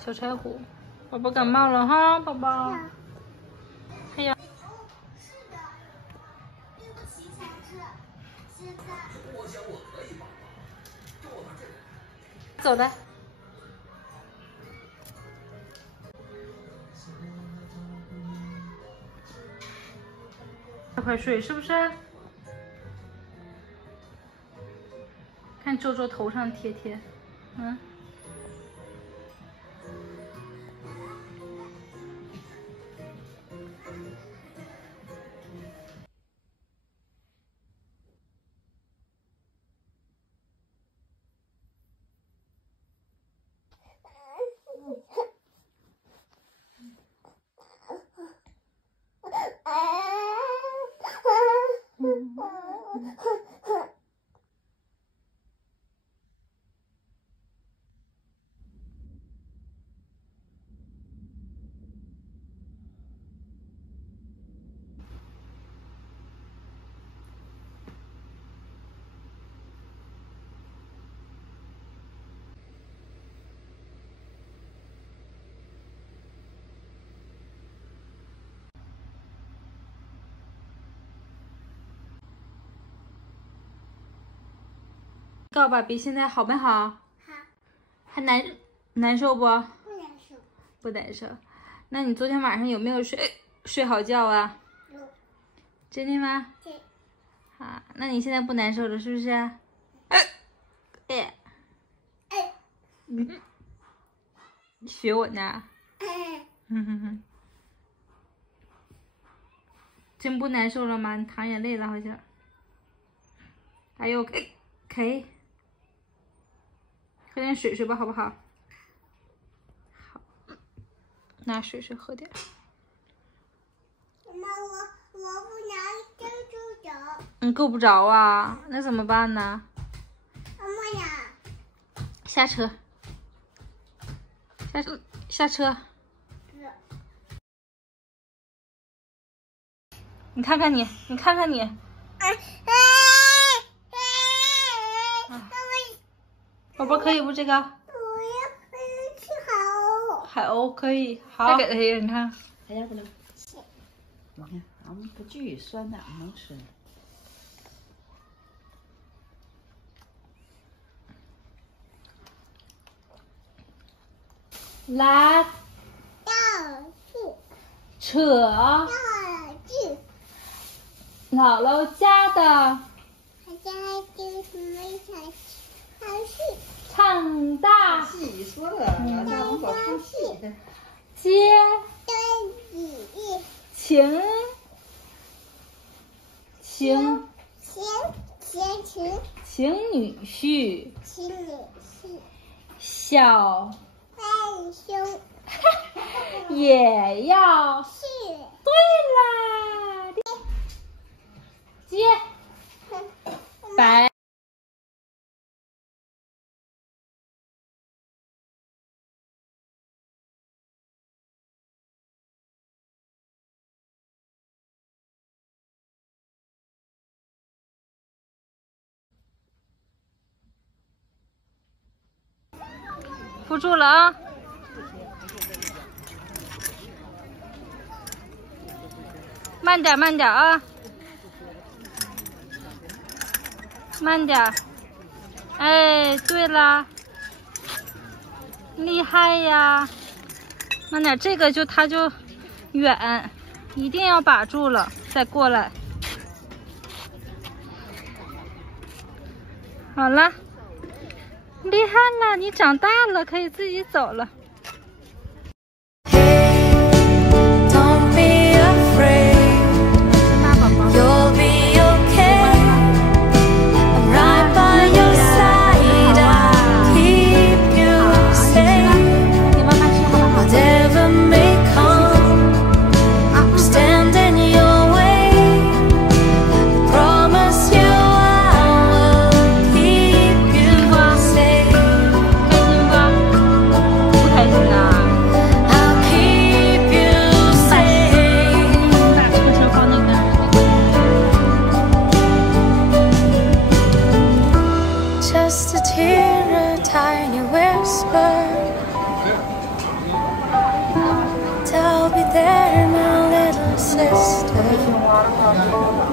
小柴胡，宝宝感冒了哈，宝宝。还有。走的。快睡是不是？看周周头上贴贴，嗯。告诉爸比现在好没好？好。还难受不？不难受。不难受。那你昨天晚上有没有睡好觉啊？有。真的吗？对。好，那你现在不难受了是不是？你学我呢？真不难受了吗？你淌眼泪了好像。哎呦，可以。喝点水吧，好不好？好，拿水喝点。妈妈，我不拿珍珠走。你够不着啊，那怎么办呢？妈妈呀！下车。下车。你看看你。宝宝可以不这个？我要吃海鸥。海鸥可以，好。再给他一个，你看。还要不能？你看，俺们不至于酸的，能吃。拉。扯。姥姥家的。唱大戏说了，俺家不搞唱戏的。接。请女婿。小熊也要是。对啦。接。白。扶住了啊！慢点啊！慢点。哎，对啦，厉害呀！慢点，这个它就远，一定要把住了再过来。好了。厉害了，你长大了，可以自己走了。Just a tear, a tiny whisper. there, my little sister.